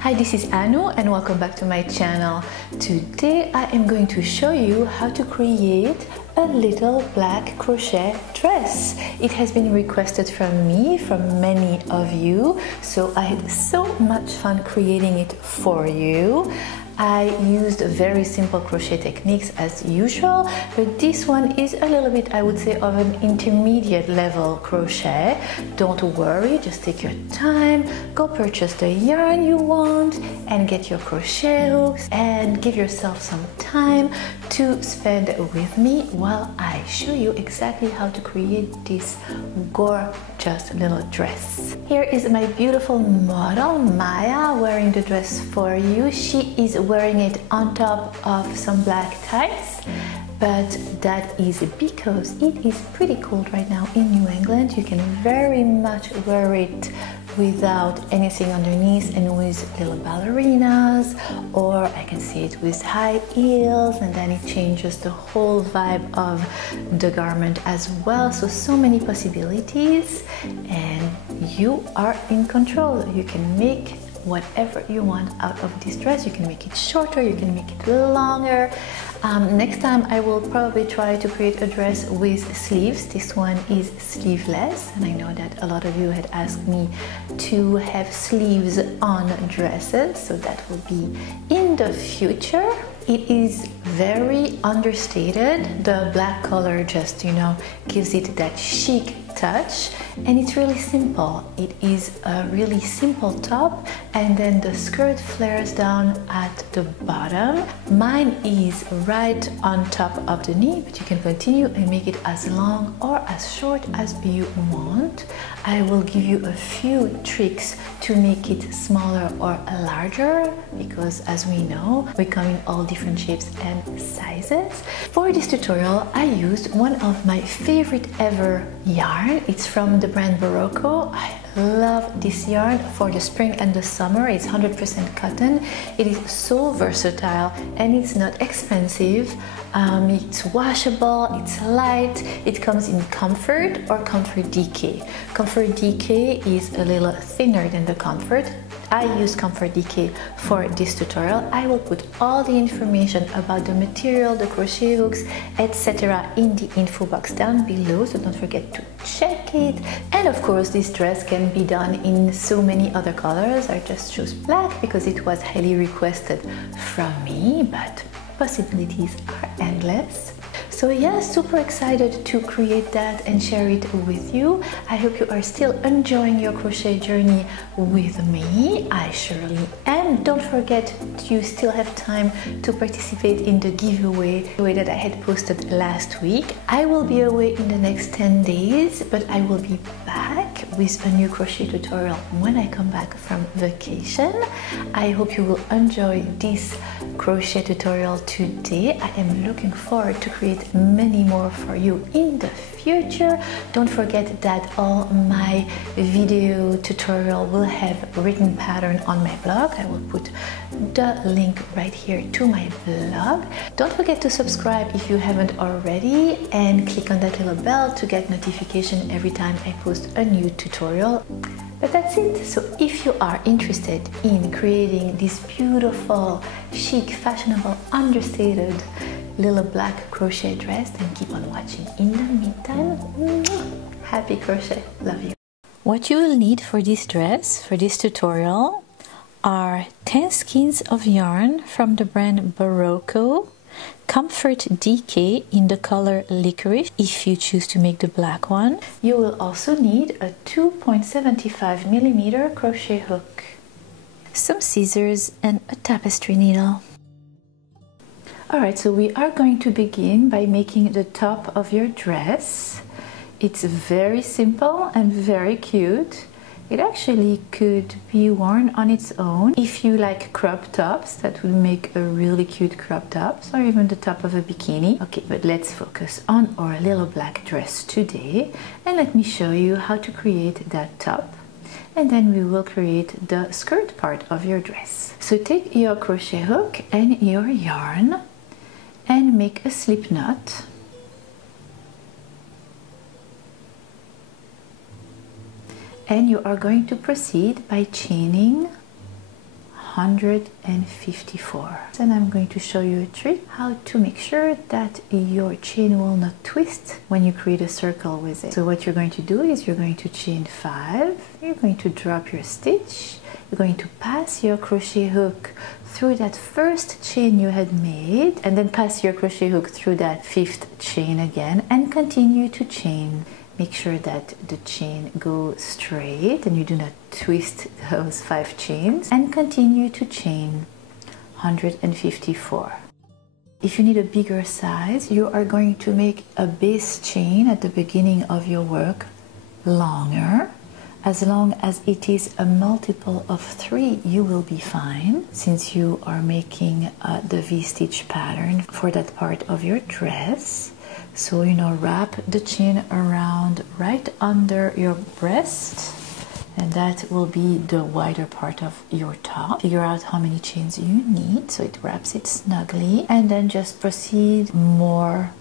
Hi, this is Anu and welcome back to my channel. Today I am going to show you how to create a little black crochet dress. It has been requested from me, from many of you, so I had so much fun creating it for you. I used very simple crochet techniques as usual, but this one is a little bit, I would say, of an intermediate level crochet. Don't worry, just take your time, go purchase the yarn you want and get your crochet hooks and give yourself some time to spend with me while I show you exactly how to create this gorgeous little dress. Here is my beautiful model, Maya, wearing the dress for you. She is wearing it on top of some black tights, but that is because it is pretty cold right now in New England. You can very much wear it without anything underneath and with little ballerinas, or I can see it with high heels, and then it changes the whole vibe of the garment as well. So many possibilities, and you are in control. You can make whatever you want out of this dress. You can make it shorter, you can make it longer. Next time I will probably try to create a dress with sleeves. This one is sleeveless, and I know that a lot of you had asked me to have sleeves on dresses, so that will be in the future. It is very understated. The black color just, gives it that chic touch, and it's really simple. It is a really simple top, and then the skirt flares down at the bottom. Mine is right on top of the knee, but you can continue and make it as long or as short as you want. I will give you a few tricks to make it smaller or larger, because as we know, we come in all different shapes and sizes. For this tutorial, I used one of my favorite ever yarn. It's from the brand Berroco. I love this yarn for the spring and the summer. It's 100% cotton. It is so versatile and it's not expensive. It's washable, it's light, it comes in Comfort or Comfort DK. Comfort DK is a little thinner than the Comfort. I use Comfort DK for this tutorial. I will put all the information about the material, the crochet hooks, etc. in the info box down below, so don't forget to check it. And of course, this dress can be done in so many other colors. I just chose black because it was highly requested from me, but possibilities are endless. So yeah, super excited to create that and share it with you. I hope you are still enjoying your crochet journey with me. I surely am. Don't forget, you still have time to participate in the giveaway that I had posted last week. I will be away in the next 10 days, but I will be back with a new crochet tutorial when I come back from vacation. I hope you will enjoy this crochet tutorial today. I am looking forward to create many more for you in the future. Don't forget that all my video tutorial will have written pattern on my blog. I will put the link right here to my blog. Don't forget to subscribe if you haven't already, and click on that little bell to get notification every time I post a new tutorial. But that's it. So if you are interested in creating this beautiful, chic, fashionable, understated little black crochet dress, then keep on watching. In the meantime, happy crochet. Love you. What you will need for this dress, for this tutorial, are 10 skeins of yarn from the brand Berroco, Comfort DK in the color Licorice if you choose to make the black one. You will also need a 2.75mm crochet hook, some scissors and a tapestry needle. Alright, so we are going to begin by making the top of your dress. It's very simple and very cute. It actually could be worn on its own. If you like crop tops, that would make a really cute crop tops, or even the top of a bikini. Okay, but let's focus on our little black dress today, and let me show you how to create that top, and then we will create the skirt part of your dress. So take your crochet hook and your yarn and make a slip knot. And you are going to proceed by chaining 154. And I'm going to show you a trick how to make sure that your chain will not twist when you create a circle with it. So what you're going to do is you're going to chain 5, you're going to drop your stitch, you're going to pass your crochet hook through that first chain you had made, and then pass your crochet hook through that 5th chain again, and continue to chain. Make sure that the chain goes straight and you do not twist those 5 chains, and continue to chain 154. If you need a bigger size, you are going to make a base chain at the beginning of your work longer. As long as it is a multiple of 3, you will be fine, since you are making the V-stitch pattern for that part of your dress. So, wrap the chain around right under your breast, and that will be the wider part of your top. Figure out how many chains you need so it wraps it snugly, and then just proceed more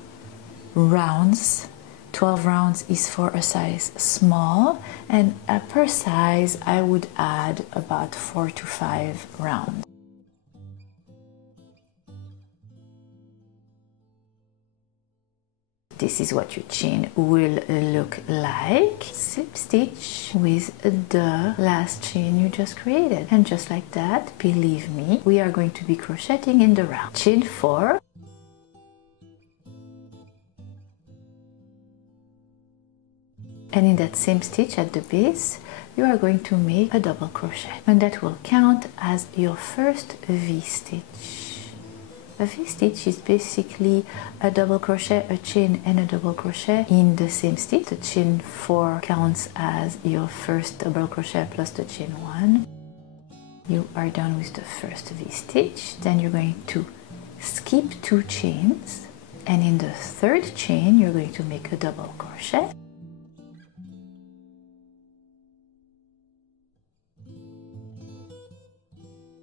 rounds. 12 rounds is for a size small, and per size I would add about 4 to 5 rounds. This is what your chain will look like. Slip stitch with the last chain you just created, and just like that, believe me, we are going to be crocheting in the round. Chain 4, and in that same stitch at the base you are going to make a double crochet, and that will count as your first V-stitch. A V-stitch is basically a double crochet, a chain, and a double crochet in the same stitch. The chain 4 counts as your first double crochet plus the chain 1. You are done with the first V-stitch. Then you're going to skip 2 chains, and in the 3rd chain you're going to make a double crochet.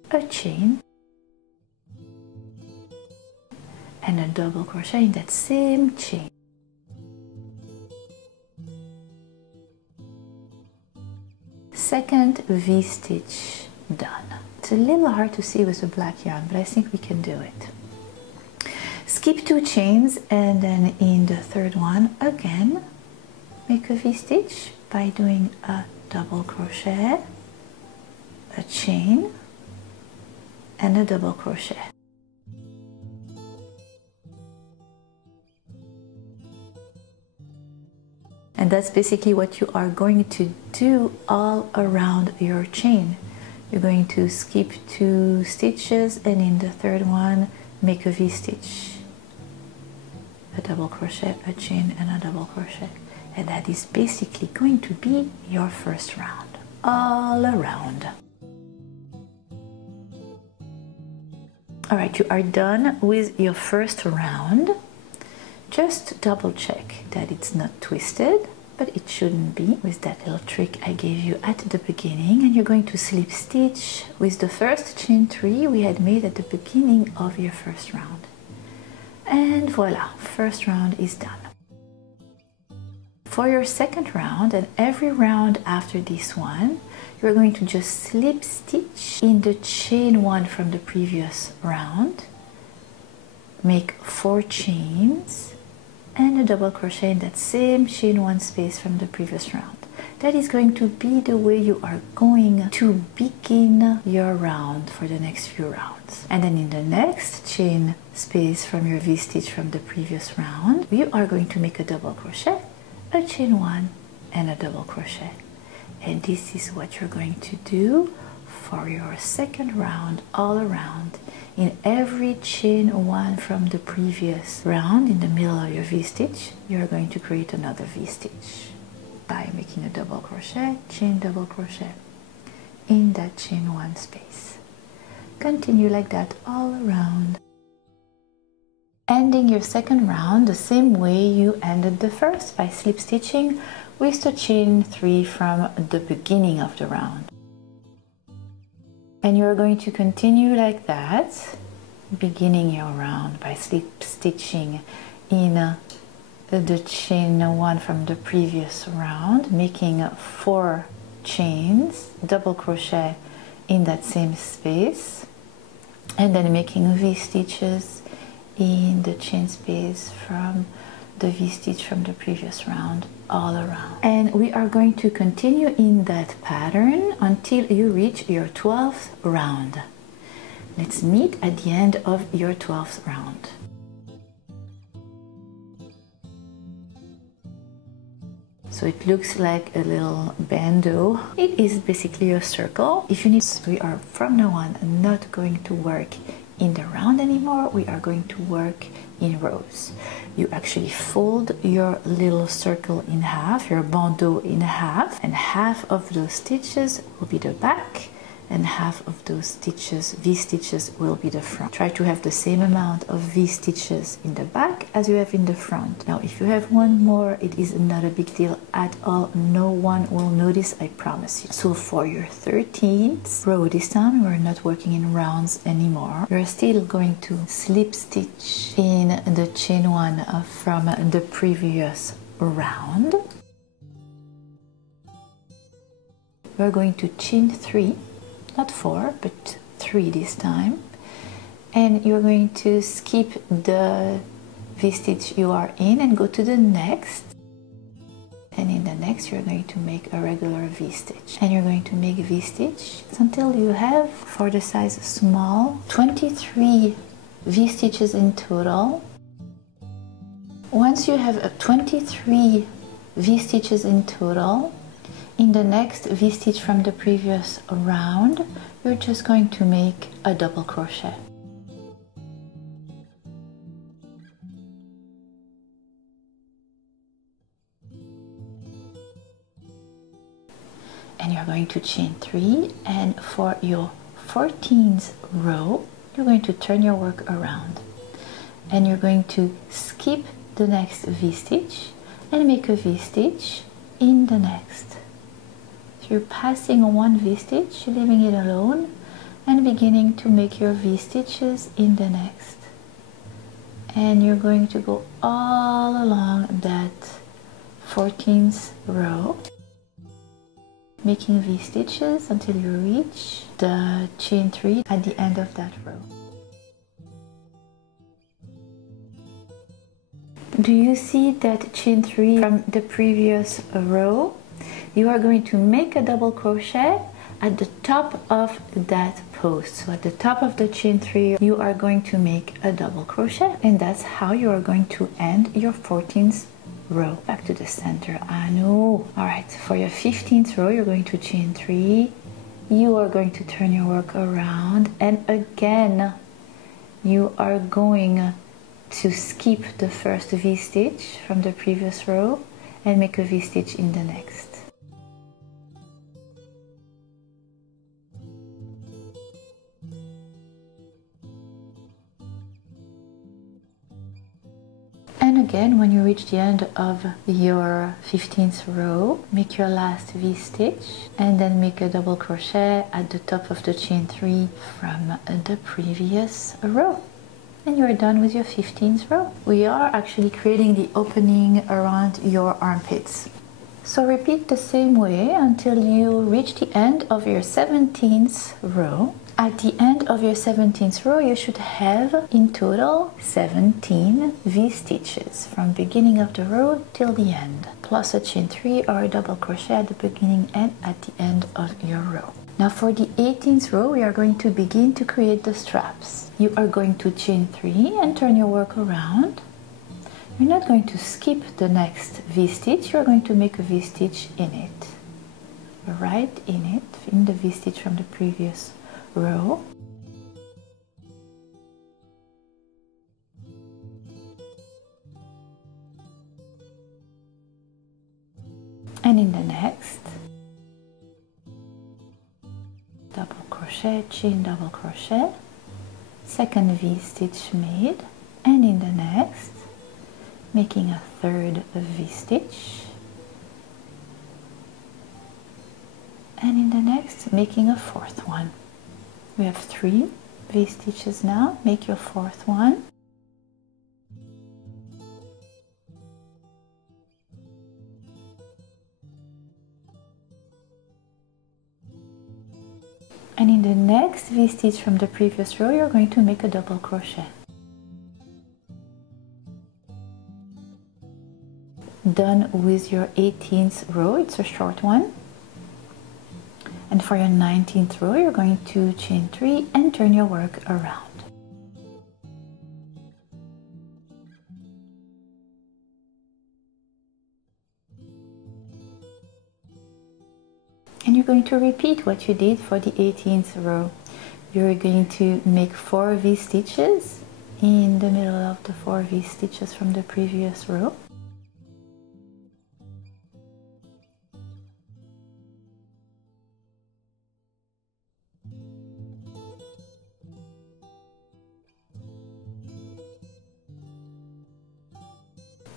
A chain, and a double crochet in that same chain. Second V-stitch done. It's a little hard to see with the black yarn, but I think we can do it. Skip 2 chains, and then in the 3rd one again make a V-stitch by doing a double crochet, a chain, and a double crochet. And that's basically what you are going to do all around your chain. You're going to skip 2 stitches, and in the 3rd one make a V-stitch, a double crochet, a chain, and a double crochet. And that is basically going to be your first round all around. Alright, you are done with your first round. Just double check that it's not twisted, but it shouldn't be, with that little trick I gave you at the beginning. And you're going to slip stitch with the first chain 3 we had made at the beginning of your first round. And voila, first round is done. For your second round, and every round after this one, you're going to just slip stitch in the chain 1 from the previous round, make 4 chains, and a double crochet in that same chain 1 space from the previous round. That is going to be the way you are going to begin your round for the next few rounds. And then in the next chain space from your V-stitch from the previous round, you are going to make a double crochet, a chain 1, and a double crochet. And this is what you're going to do for your second round all around. In every chain 1 from the previous round, in the middle of your V-stitch, you're going to create another V-stitch by making a double crochet, chain, double crochet in that chain 1 space. Continue like that all around, ending your second round the same way you ended the first, by slip stitching with the chain 3 from the beginning of the round. And you're going to continue like that, beginning your round by slip stitching in the chain 1 from the previous round, making 4 chains, double crochet in that same space, and then making V-stitches in the chain space from the V-stitch from the previous round all around. And we are going to continue in that pattern until you reach your 12th round. Let's meet at the end of your 12th round. So it looks like a little bandeau. It is basically a circle. If you need, we are from now on not going to work in the round anymore. We are going to work in rows. You actually fold your little circle in half, your bandeau in half, and half of those stitches will be the back, and half of those stitches, V-stitches, will be the front. Try to have the same amount of V-stitches in the back as you have in the front. Now, if you have one more, it is not a big deal at all. No one will notice, I promise you. So for your 13th row this time, we're not working in rounds anymore. You're still going to slip stitch in the chain one from the previous round. We're going to chain 3. Not 4, but 3 this time, and you're going to skip the V-stitch you are in and go to the next, and in the next you're going to make a regular V-stitch, and you're going to make V-stitch until you have, for the size small, 23 V-stitches in total. Once you have 23 V-stitches in total, in the next V-stitch from the previous round, you're just going to make a double crochet. And you're going to chain 3, and for your 14th row, you're going to turn your work around. And you're going to skip the next V-stitch and make a V-stitch in the next. You're passing one V-stitch, leaving it alone, and beginning to make your V-stitches in the next. And you're going to go all along that 14th row, making V-stitches until you reach the chain 3 at the end of that row. Do you see that chain 3 from the previous row? You are going to make a double crochet at the top of that post. So at the top of the chain 3, you are going to make a double crochet, and that's how you are going to end your 14th row. Back to the center, Annou. All right, for your 15th row, you're going to chain 3. You are going to turn your work around, and again, you are going to skip the first V-stitch from the previous row and make a V-stitch in the next. And again, when you reach the end of your 15th row, make your last V-stitch and then make a double crochet at the top of the chain 3 from the previous row. And you're done with your 15th row. We are actually creating the opening around your armpits. So repeat the same way until you reach the end of your 17th row. At the end of your 17th row, you should have in total 17 V-stitches from beginning of the row till the end, plus a chain 3 or a double crochet at the beginning and at the end of your row. Now for the 18th row, we are going to begin to create the straps. You are going to chain 3 and turn your work around. You're not going to skip the next V-stitch, you're going to make a V-stitch in it. Right in it, in the V-stitch from the previous row. And in the next, double crochet, chain double crochet, second V-stitch made, and in the next, making a third V-stitch, and in the next, making a fourth one. We have 3 V-stitches now, make your fourth one. And in V-stitch from the previous row, you're going to make a double crochet. Done with your 18th row, it's a short one. And for your 19th row, you're going to chain 3 and turn your work around. And you're going to repeat what you did for the 18th row. You're going to make 4 V-stitches in the middle of the 4 V-stitches from the previous row.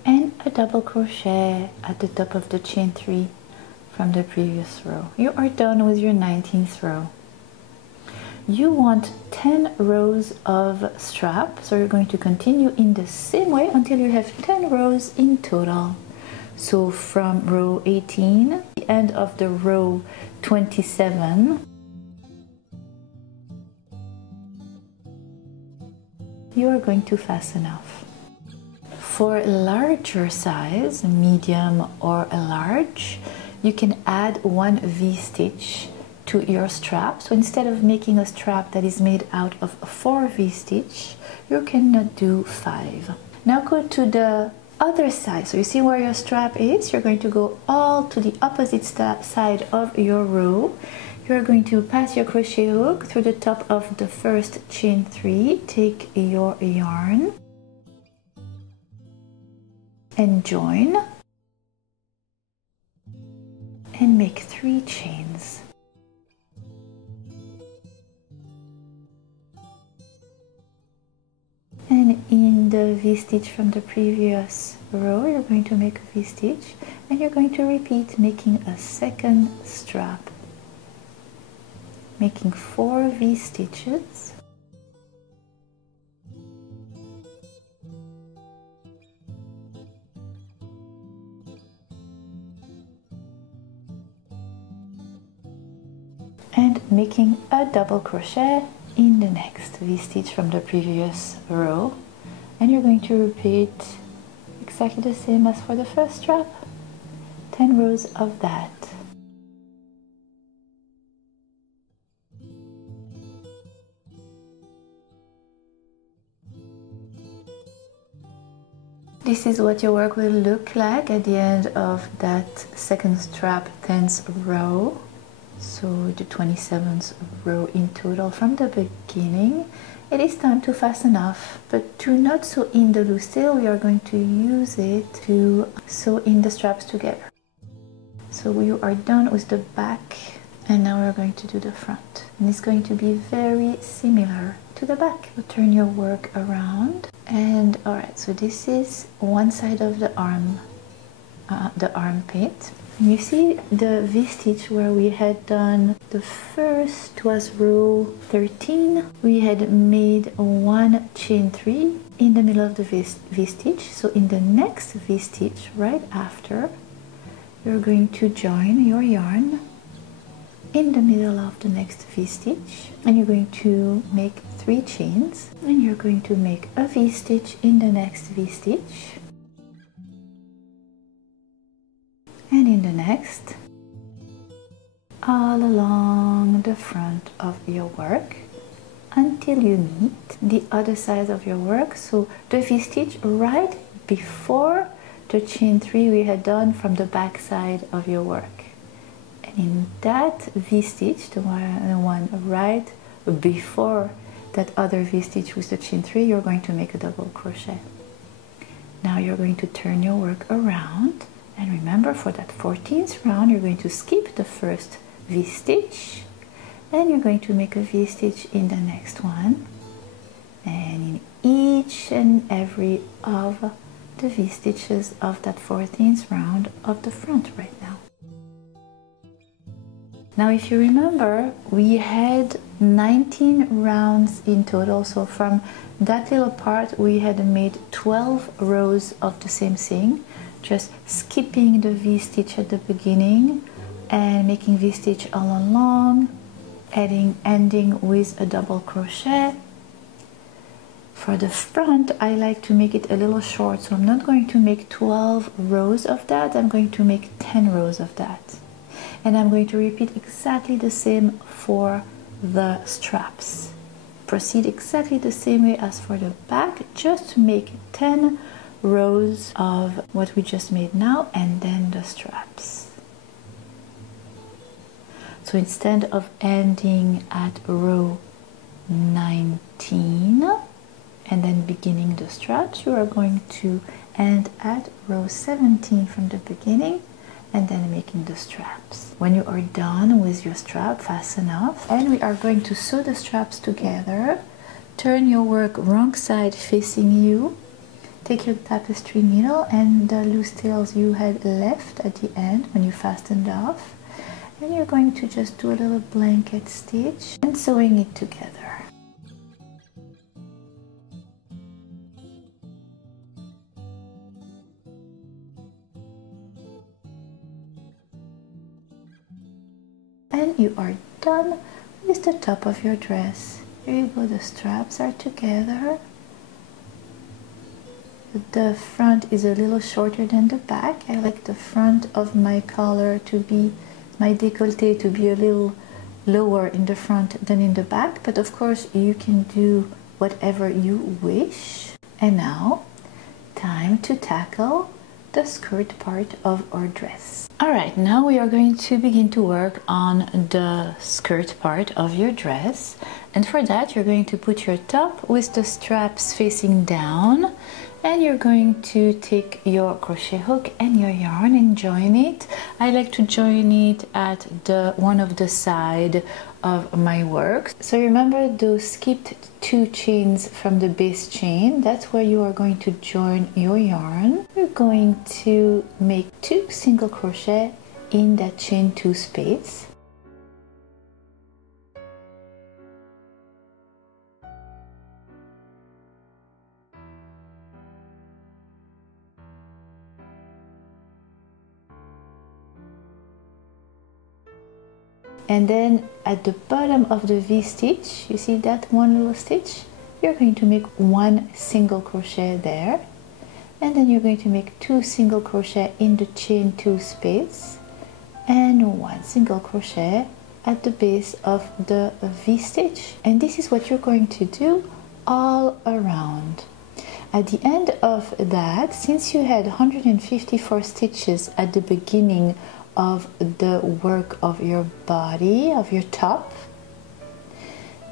And a double crochet at the top of the chain 3 from the previous row. You are done with your 19th row. You want 10 rows of strap, so you're going to continue in the same way until you have 10 rows in total. So from row 18, the end of the row 27, you are going to fasten off. For a larger size, medium or a large, you can add 1 V-stitch to your strap. So instead of making a strap that is made out of 4 V-stitch, you can do 5. Now go to the other side. So you see where your strap is? You're going to go all to the opposite side of your row. You're going to pass your crochet hook through the top of the first chain 3, take your yarn and join and make 3 chains. And in the V-stitch from the previous row, you're going to make a V-stitch and you're going to repeat making a second strap, making 4 V-stitches. And making a double crochet in the next V-stitch from the previous row, and you're going to repeat exactly the same as for the first strap, 10 rows of that. This is what your work will look like at the end of that second strap 10th row. So the 27th row in total from the beginning. It is time to fasten off, but to not sew in the loose tail, we are going to use it to sew in the straps together. So you are done with the back, and now we're going to do the front. And it's going to be very similar to the back. So turn your work around, and alright, so this is one side of the arm, the armpit. You see the V-stitch where we had done the first was row 13. We had made 1 chain 3 in the middle of the V-stitch. So in the next V-stitch right after, you're going to join your yarn in the middle of the next V-stitch, and you're going to make 3 chains, and you're going to make a V-stitch in the next V-stitch. And in the next, all along the front of your work until you meet the other side of your work. So the V-stitch right before the chain 3 we had done from the back side of your work. And in that V-stitch, the one right before that other V-stitch with the chain 3, you're going to make a double crochet. Now you're going to turn your work around. And remember, for that 14th round, you're going to skip the first V-stitch, and you're going to make a V-stitch in the next one, and in each and every of the V-stitches of that 14th round of the front right now. Now, if you remember, we had 19 rounds in total, so from that little part we had made 12 rows of the same thing, just skipping the V-stitch at the beginning and making V-stitch all along ending with a double crochet. For the front, I like to make it a little short, so I'm not going to make 12 rows of that, I'm going to make 10 rows of that. And I'm going to repeat exactly the same for the straps. Proceed exactly the same way as for the back, just to make 10 rows of what we just made now, and then the straps. So instead of ending at row 19 and then beginning the straps, you are going to end at row 17 from the beginning and then making the straps. When you are done with your strap, fasten off, and we are going to sew the straps together. Turn your work wrong side facing you. Take your tapestry needle and the loose tails you had left at the end when you fastened off, and you're going to just do a little blanket stitch and sewing it together. And you are done with the top of your dress. Here you go, the straps are together. The front is a little shorter than the back. I like the front of my collar to be, my décolleté to be a little lower in the front than in the back, but of course you can do whatever you wish. And now, time to tackle the skirt part of our dress. Alright, now we are going to begin to work on the skirt part of your dress, and for that you're going to put your top with the straps facing down, and you're going to take your crochet hook and your yarn and join it. I like to join it at the one of the side of my work. So remember those skipped 2 chains from the base chain, that's where you are going to join your yarn. You're going to make 2 single crochet in that chain 2 space. And then at the bottom of the V-stitch, you see that one little stitch? You're going to make 1 single crochet there. And then you're going to make 2 single crochet in the chain 2 space. And 1 single crochet at the base of the V-stitch. And this is what you're going to do all around. At the end of that, since you had 154 stitches at the beginning of the work of your body, of your top,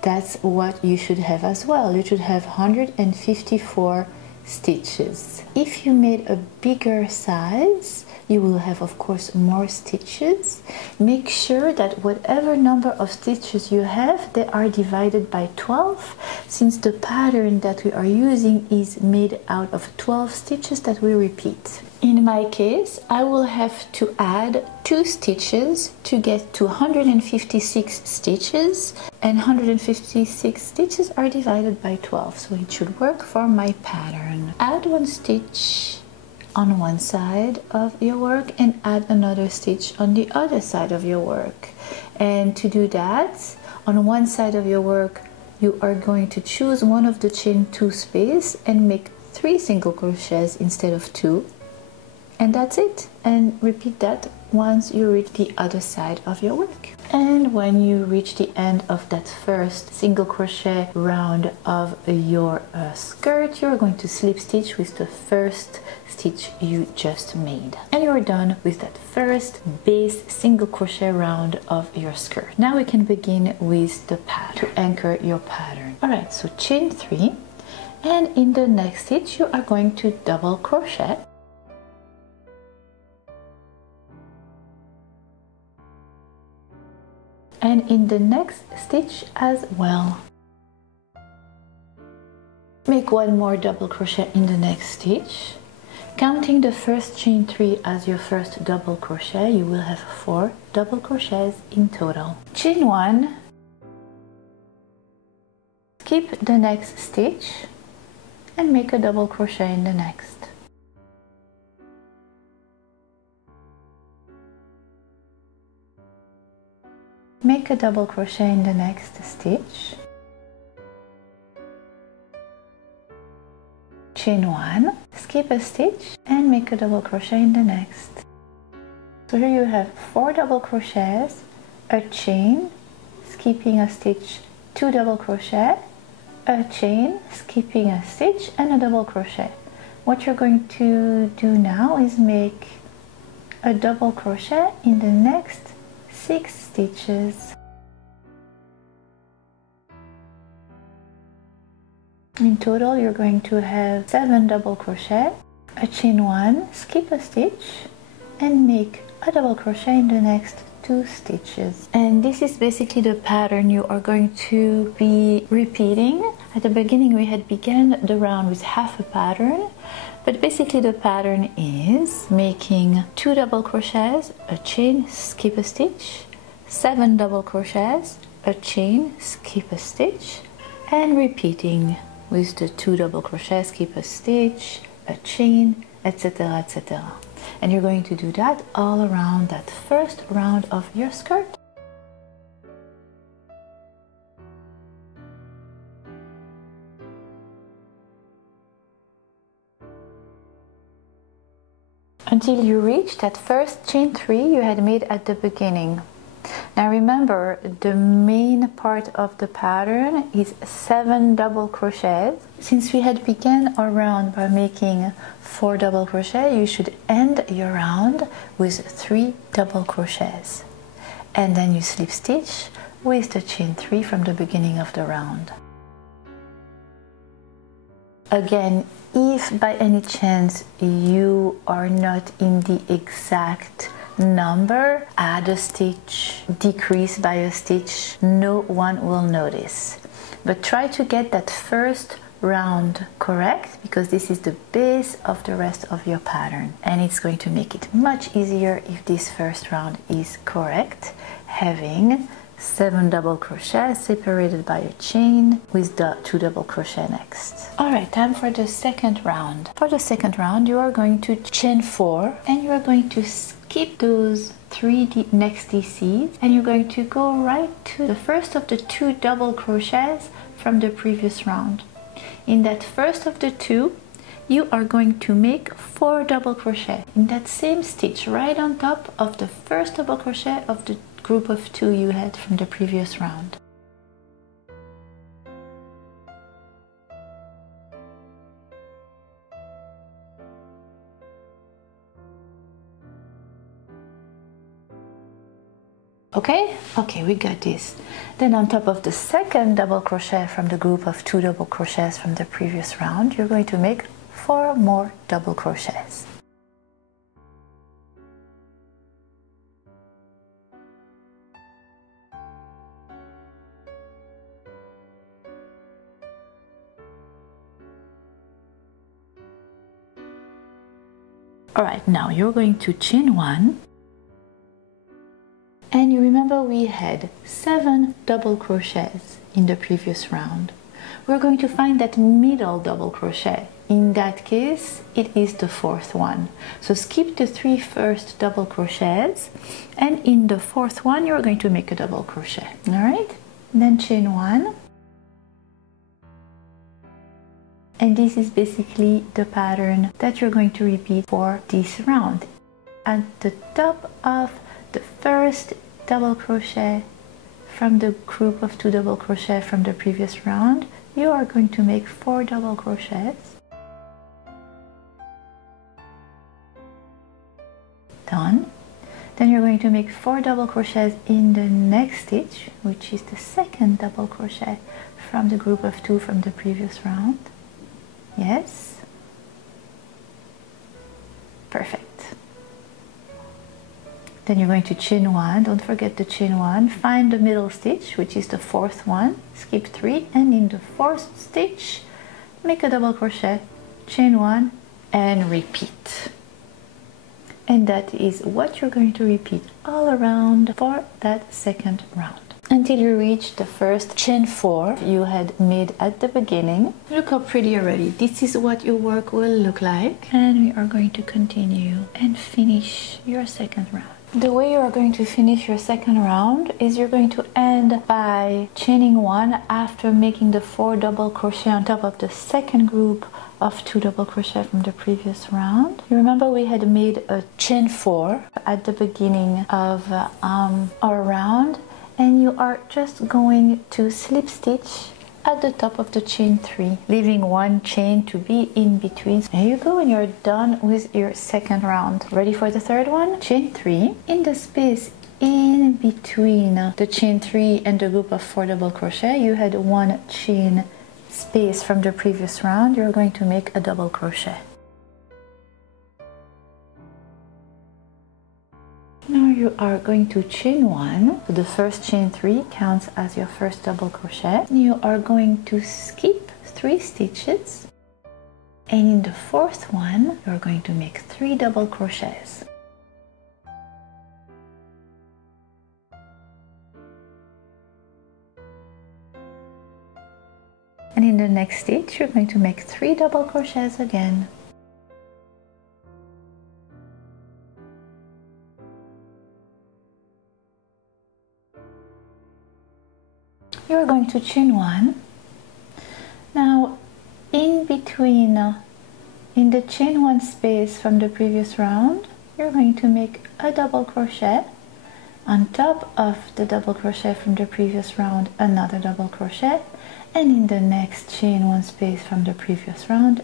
that's what you should have as well. You should have 154 stitches. If you made a bigger size, you will have of course more stitches. Make sure that whatever number of stitches you have, they are divided by 12, since the pattern that we are using is made out of 12 stitches that we repeat. In my case, I will have to add 2 stitches to get to 156 stitches, and 156 stitches are divided by 12, so it should work for my pattern. Add 1 stitch on one side of your work and add another stitch on the other side of your work. And to do that, on one side of your work, you are going to choose one of the chain 2 space and make 3 single crochets instead of 2. And that's it, and repeat that once you reach the other side of your work. And when you reach the end of that first single crochet round of your skirt, you're going to slip stitch with the first stitch you just made, and you're done with that first base single crochet round of your skirt. Now we can begin with the pattern to anchor your pattern. All right, so chain 3, and in the next stitch you are going to double crochet. And in the next stitch as well. Make 1 more double crochet in the next stitch. Counting the first chain 3 as your first double crochet, you will have 4 double crochets in total. Chain 1, skip the next stitch and make a double crochet in the next. make a double crochet in the next stitch, chain 1, skip a stitch and make a double crochet in the next. So here you have 4 double crochets, a chain, skipping a stitch, 2 double crochet, a chain, skipping a stitch and a double crochet. What you're going to do now is make a double crochet in the next 6 stitches. In total you're going to have 7 double crochet, a chain 1, skip a stitch and make a double crochet in the next 2 stitches. And this is basically the pattern you are going to be repeating. At the beginning we had begun the round with half a pattern, but basically the pattern is making 2 double crochets, a chain, skip a stitch, 7 double crochets, a chain, skip a stitch, and repeating with the 2 double crochets, skip a stitch, a chain, etc., etc. And you're going to do that all around that first round of your skirt. Until you reach that first chain 3 you had made at the beginning. Now remember, the main part of the pattern is 7 double crochets. Since we had begun our round by making 4 double crochets, you should end your round with 3 double crochets. And then you slip stitch with the chain 3 from the beginning of the round. Again, if by any chance you are not in the exact number, add a stitch, decrease by a stitch, no one will notice. But try to get that first round correct, because this is the base of the rest of your pattern, and it's going to make it much easier if this first round is correct, having 7 double crochets separated by a chain with the 2 double crochet next. Alright, time for the second round. For the second round you are going to chain 4 and you are going to skip those 3 next DCs and you're going to go right to the first of the 2 double crochets from the previous round. In that first of the 2 you are going to make 4 double crochet in that same stitch right on top of the first double crochet of the group of 2 you had from the previous round. Okay, we got this. Then on top of the second double crochet from the group of 2 double crochets from the previous round, you're going to make 4 more double crochets. Alright, now you're going to chain 1, and you remember we had 7 double crochets in the previous round. We're going to find that middle double crochet. In that case, it is the 4th one. So skip the 3 first double crochets, and in the 4th one you're going to make a double crochet. Alright, then chain 1. And this is basically the pattern that you're going to repeat for this round. At the top of the first double crochet from the group of 2 double crochet from the previous round, you are going to make 4 double crochets. Done. Then you're going to make 4 double crochets in the next stitch, which is the second double crochet from the group of 2 from the previous round. Yes. Perfect. Then you're going to chain 1, don't forget the chain 1, find the middle stitch, which is the 4th one, skip 3, and in the 4th stitch, make a double crochet, chain 1, and repeat. And that is what you're going to repeat all around for that second round, until you reach the first chain 4 you had made at the beginning. Look how pretty already. This is what your work will look like, and we are going to continue and finish your second round. The way you are going to finish your second round is you're going to end by chaining 1 after making the 4 double crochet on top of the second group of 2 double crochet from the previous round. You remember we had made a chain 4 at the beginning of our round, and you are just going to slip stitch at the top of the chain 3, leaving 1 chain to be in between. There you go, and you're done with your second round. Ready for the third one? Chain 3. In the space in between the chain 3 and the group of 4 double crochet, you had 1 chain space from the previous round. You're going to make a double crochet. Now you are going to chain 1. So the first chain 3 counts as your first double crochet. You are going to skip 3 stitches, and in the fourth one you're going to make 3 double crochets. And in the next stitch you're going to make 3 double crochets again. You're going to chain 1. Now in between, in the chain 1 space from the previous round, you're going to make a double crochet. On top of the double crochet from the previous round, another double crochet, and in the next chain 1 space from the previous round,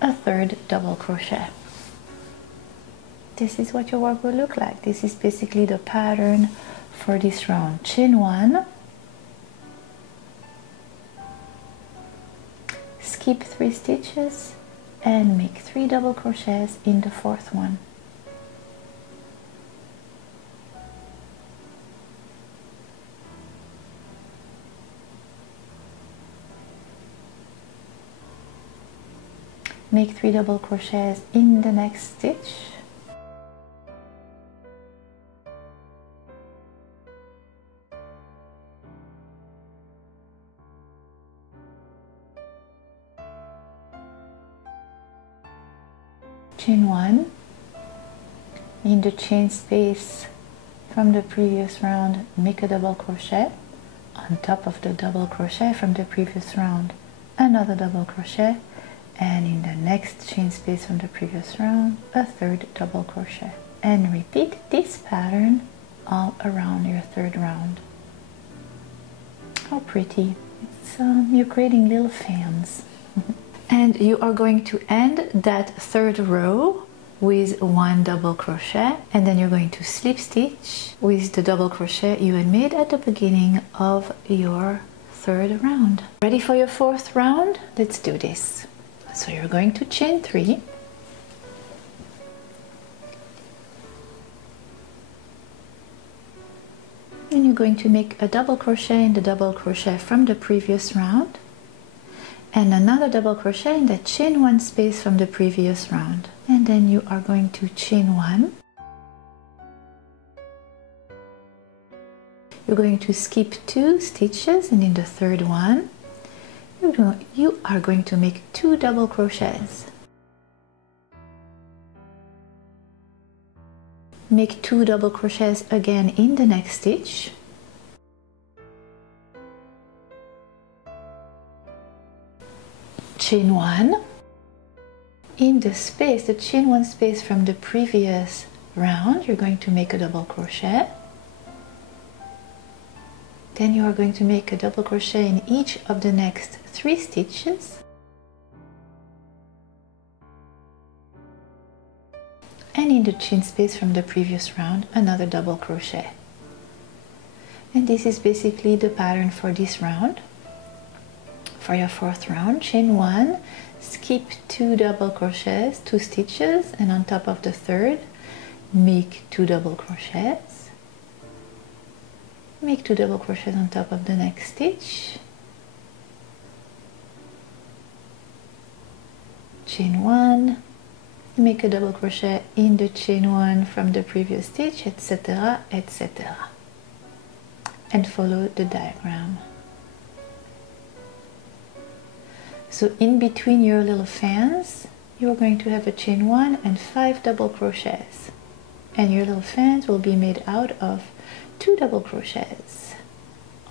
a third double crochet. This is what your work will look like. This is basically the pattern for this round. Chain 1, skip 3 stitches, and make 3 double crochets in the fourth one. Make 3 double crochets in the next stitch. Chain 1, in the chain space from the previous round, make a double crochet. On top of the double crochet from the previous round, another double crochet, and in the next chain space from the previous round, a third double crochet. And repeat this pattern all around your third round. How pretty. It's you're creating little fans. And you are going to end that third row with 1 double crochet, and then you're going to slip stitch with the double crochet you had made at the beginning of your third round. Ready for your fourth round? Let's do this. So you're going to chain 3, and you're going to make a double crochet in the double crochet from the previous round, and another double crochet in the chain 1 space from the previous round. And then you are going to chain 1. You're going to skip 2 stitches, and in the third one you are going to make 2 double crochets. Make 2 double crochets again in the next stitch. Chain 1. In the space, the chain 1 space from the previous round, you're going to make a double crochet. Then you are going to make a double crochet in each of the next 3 stitches. And in the chain space from the previous round, another double crochet. And this is basically the pattern for this round. For your fourth round, chain 1, skip 2 double crochets, 2 stitches, and on top of the third, make 2 double crochets. Make 2 double crochets on top of the next stitch. Chain 1, make a double crochet in the chain 1 from the previous stitch, etc., etc. And follow the diagram. So in between your little fans, you are going to have a chain 1 and 5 double crochets. and your little fans will be made out of 2 double crochets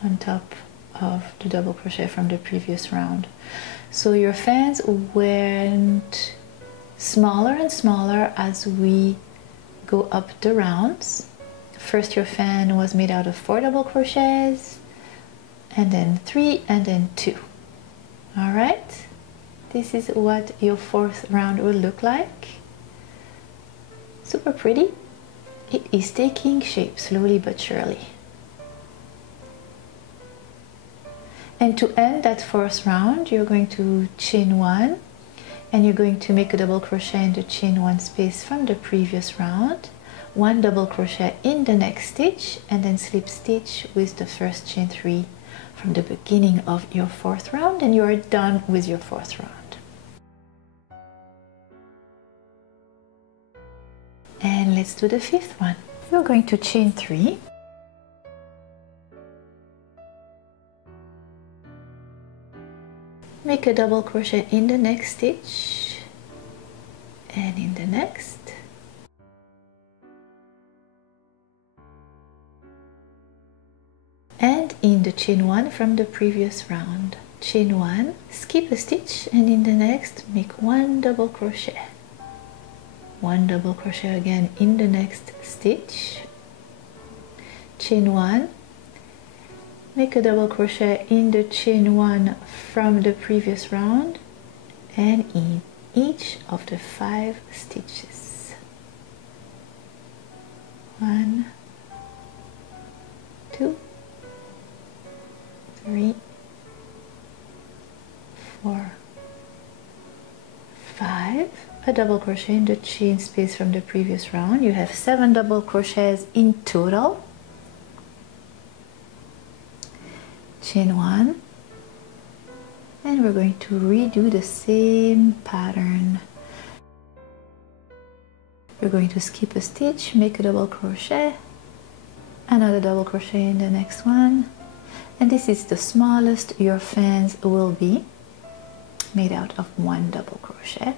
on top of the double crochet from the previous round. So your fans went smaller and smaller as we go up the rounds. First your fan was made out of 4 double crochets, and then 3, and then 2. All right, this is what your 4th round will look like. Super pretty. It is taking shape slowly but surely. And to end that 4th round, you're going to chain 1, and you're going to make a double crochet in the chain 1 space from the previous round, 1 double crochet in the next stitch, and then slip stitch with the first chain 3 from the beginning of your 4th round, and you are done with your 4th round. And let's do the 5th one. You're going to chain 3, make a double crochet in the next stitch and in the next, and in the chain 1 from the previous round. Chain 1, skip a stitch, and in the next make 1 double crochet. 1 double crochet again in the next stitch, chain 1, make a double crochet in the chain 1 from the previous round, and in each of the 5 stitches. 1, 2, 3, 4, 5. A double crochet in the chain space from the previous round. You have 7 double crochets in total. Chain 1, and we're going to redo the same pattern. You're going to skip a stitch, make a double crochet, another double crochet in the next one, and this is the smallest your fans will be, made out of 1 double crochet.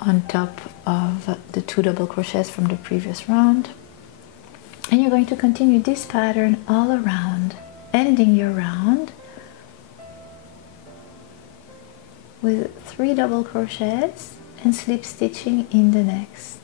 On top of the 2 double crochets from the previous round, and you're going to continue this pattern all around, ending your round with 3 double crochets and slip stitching in the next.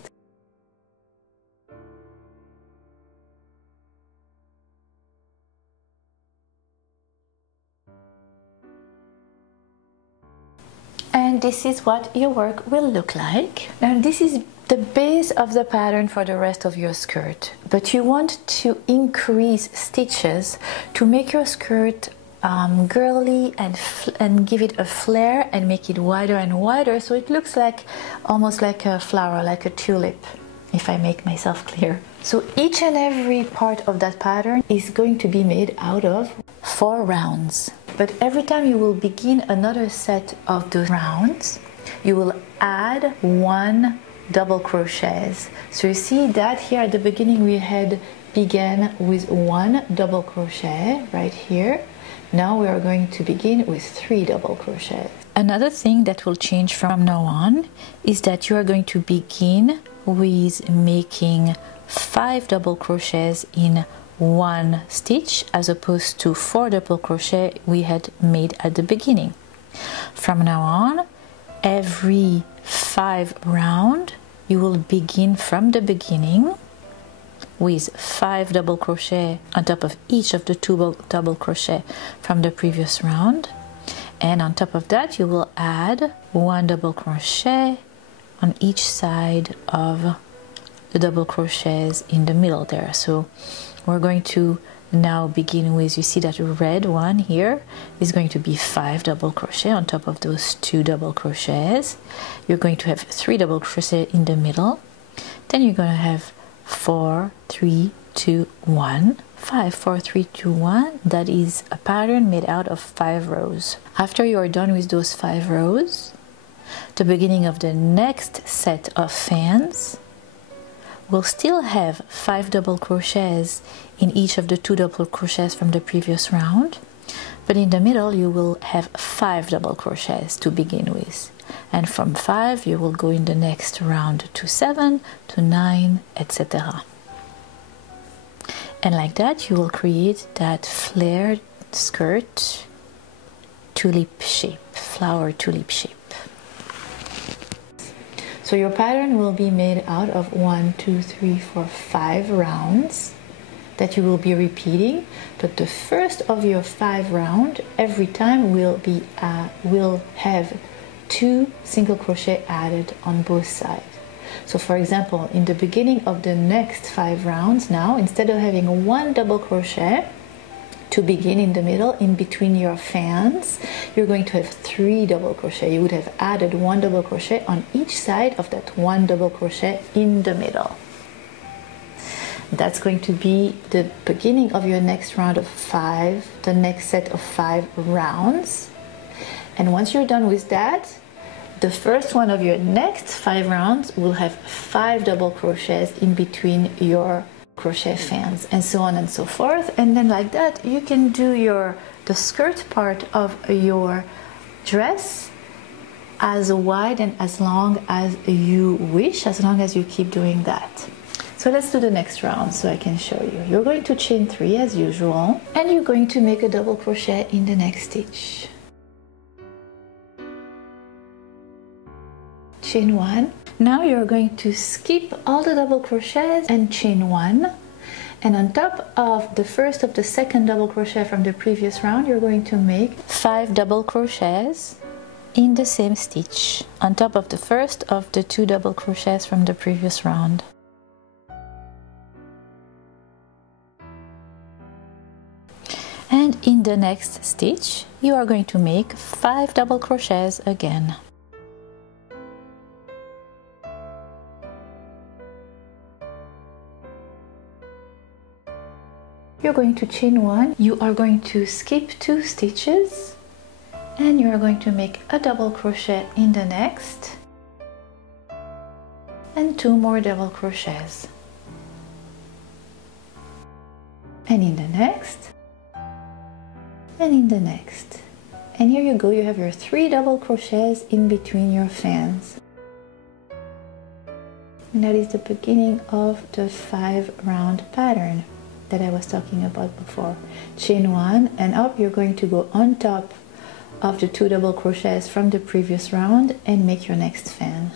And this is what your work will look like. Now this is the base of the pattern for the rest of your skirt, but you want to increase stitches to make your skirt girly and give it a flare and make it wider and wider, so it looks like almost like a flower, like a tulip, if I make myself clear. So each and every part of that pattern is going to be made out of 4 rounds. But every time you will begin another set of the rounds, you will add 1 double crochets. So you see that here at the beginning we had began with 1 double crochet right here. Now we are going to begin with 3 double crochets. Another thing that will change from now on is that you are going to begin with making 5 double crochets in 1 stitch as opposed to 4 double crochet we had made at the beginning. From now on, every 5 round you will begin from the beginning with 5 double crochet on top of each of the 2 double crochet from the previous round, and on top of that you will add 1 double crochet on each side of the double crochets in the middle there. So we're going to now begin with, you see that red one here is going to be 5 double crochet on top of those 2 double crochets. You're going to have 3 double crochet in the middle, then you're going to have 4, 3, 2, 1, 5, 4, 3, 2, 1. That is a pattern made out of 5 rows. After you are done with those 5 rows, the beginning of the next set of fans will still have 5 double crochets in each of the 2 double crochets from the previous round, but in the middle you will have 5 double crochets to begin with. and from 5 you will go in the next round to 7, to 9, etc. And like that you will create that flared skirt tulip shape, flower tulip shape. So your pattern will be made out of 1, 2, 3, 4, 5 rounds that you will be repeating, but the first of your 5 rounds every time will have 2 single crochet added on both sides. So for example, in the beginning of the next 5 rounds now, instead of having 1 double crochet to begin in the middle in between your fans, you're going to have 3 double crochet. You would have added 1 double crochet on each side of that 1 double crochet in the middle. That's going to be the beginning of your next round of 5, the next set of 5 rounds. And once you're done with that, the first one of your next 5 rounds will have 5 double crochets in between your crochet fans, and so on and so forth. And then like that you can do the skirt part of your dress as wide and as long as you wish, as long as you keep doing that. So let's do the next round so I can show you. You're going to chain 3 as usual, and you're going to make a double crochet in the next stitch. Chain 1. Now you're going to skip all the double crochets and chain 1, and on top of the first of the second double crochet from the previous round you're going to make 5 double crochets in the same stitch on top of the first of the 2 double crochets from the previous round. And in the next stitch you are going to make 5 double crochets again. You're going to chain 1, you are going to skip 2 stitches, and you are going to make a double crochet in the next, and 2 more double crochets, and in the next, and in the next. And here you go, you have your 3 double crochets in between your fans. And that is the beginning of the 5 round pattern that I was talking about before. Chain 1 and up, you're going to go on top of the 2 double crochets from the previous round and make your next fan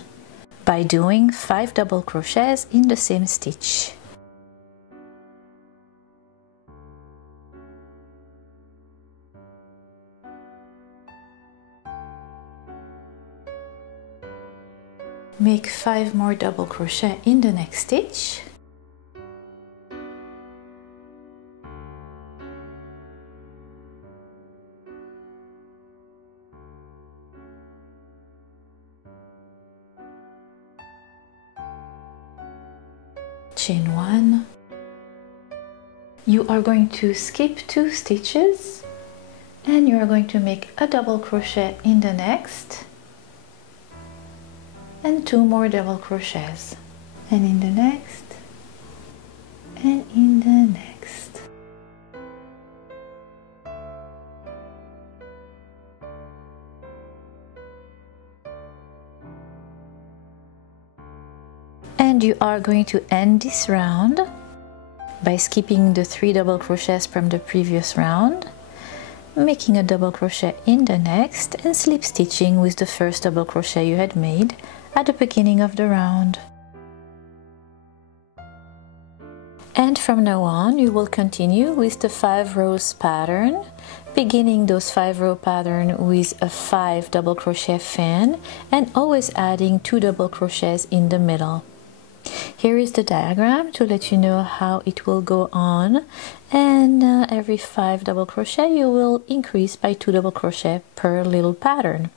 by doing 5 double crochets in the same stitch. Make 5 more double crochet in the next stitch. Chain 1. You are going to skip 2 stitches and you are going to make a double crochet in the next and 2 more double crochets, and in the next, and in the next. And you are going to end this round by skipping the 3 double crochets from the previous round, making a double crochet in the next, and slip stitching with the first double crochet you had made at the beginning of the round. And from now on you will continue with the 5 rows pattern, beginning those 5 row pattern with a 5 double crochet fan and always adding 2 double crochets in the middle. Here is the diagram to let you know how it will go on, and every 5 double crochet you will increase by 2 double crochet per little pattern,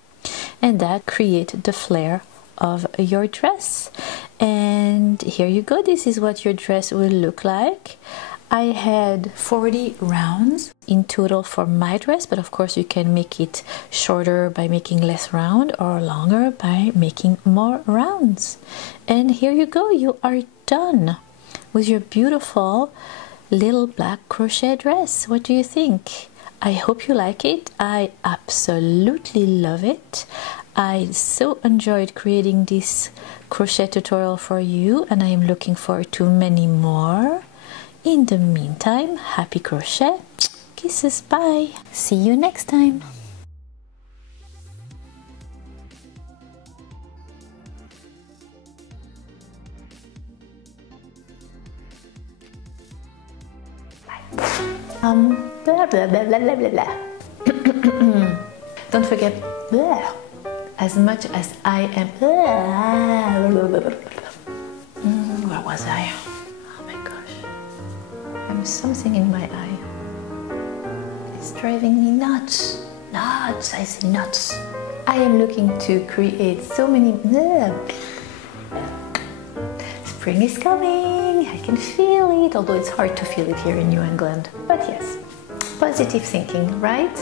and that creates the flare of your dress. And here you go, this is what your dress will look like. I had 40 rounds in total for my dress, but of course you can make it shorter by making less round or longer by making more rounds. And here you go, you are done with your beautiful little black crochet dress. What do you think? I hope you like it. I absolutely love it. I so enjoyed creating this crochet tutorial for you, and I am looking forward to many more. In the meantime, happy crochet. Kisses, bye. See you next time. Blah, blah, blah, blah, blah, blah. Don't forget, blah, as much as I am. Where was I? Oh my gosh. I'm something in my eye. It's driving me nuts. Nuts, I say nuts. I am looking to create so many. Spring is coming, I can feel it, although it's hard to feel it here in New England. But yes, positive thinking, right?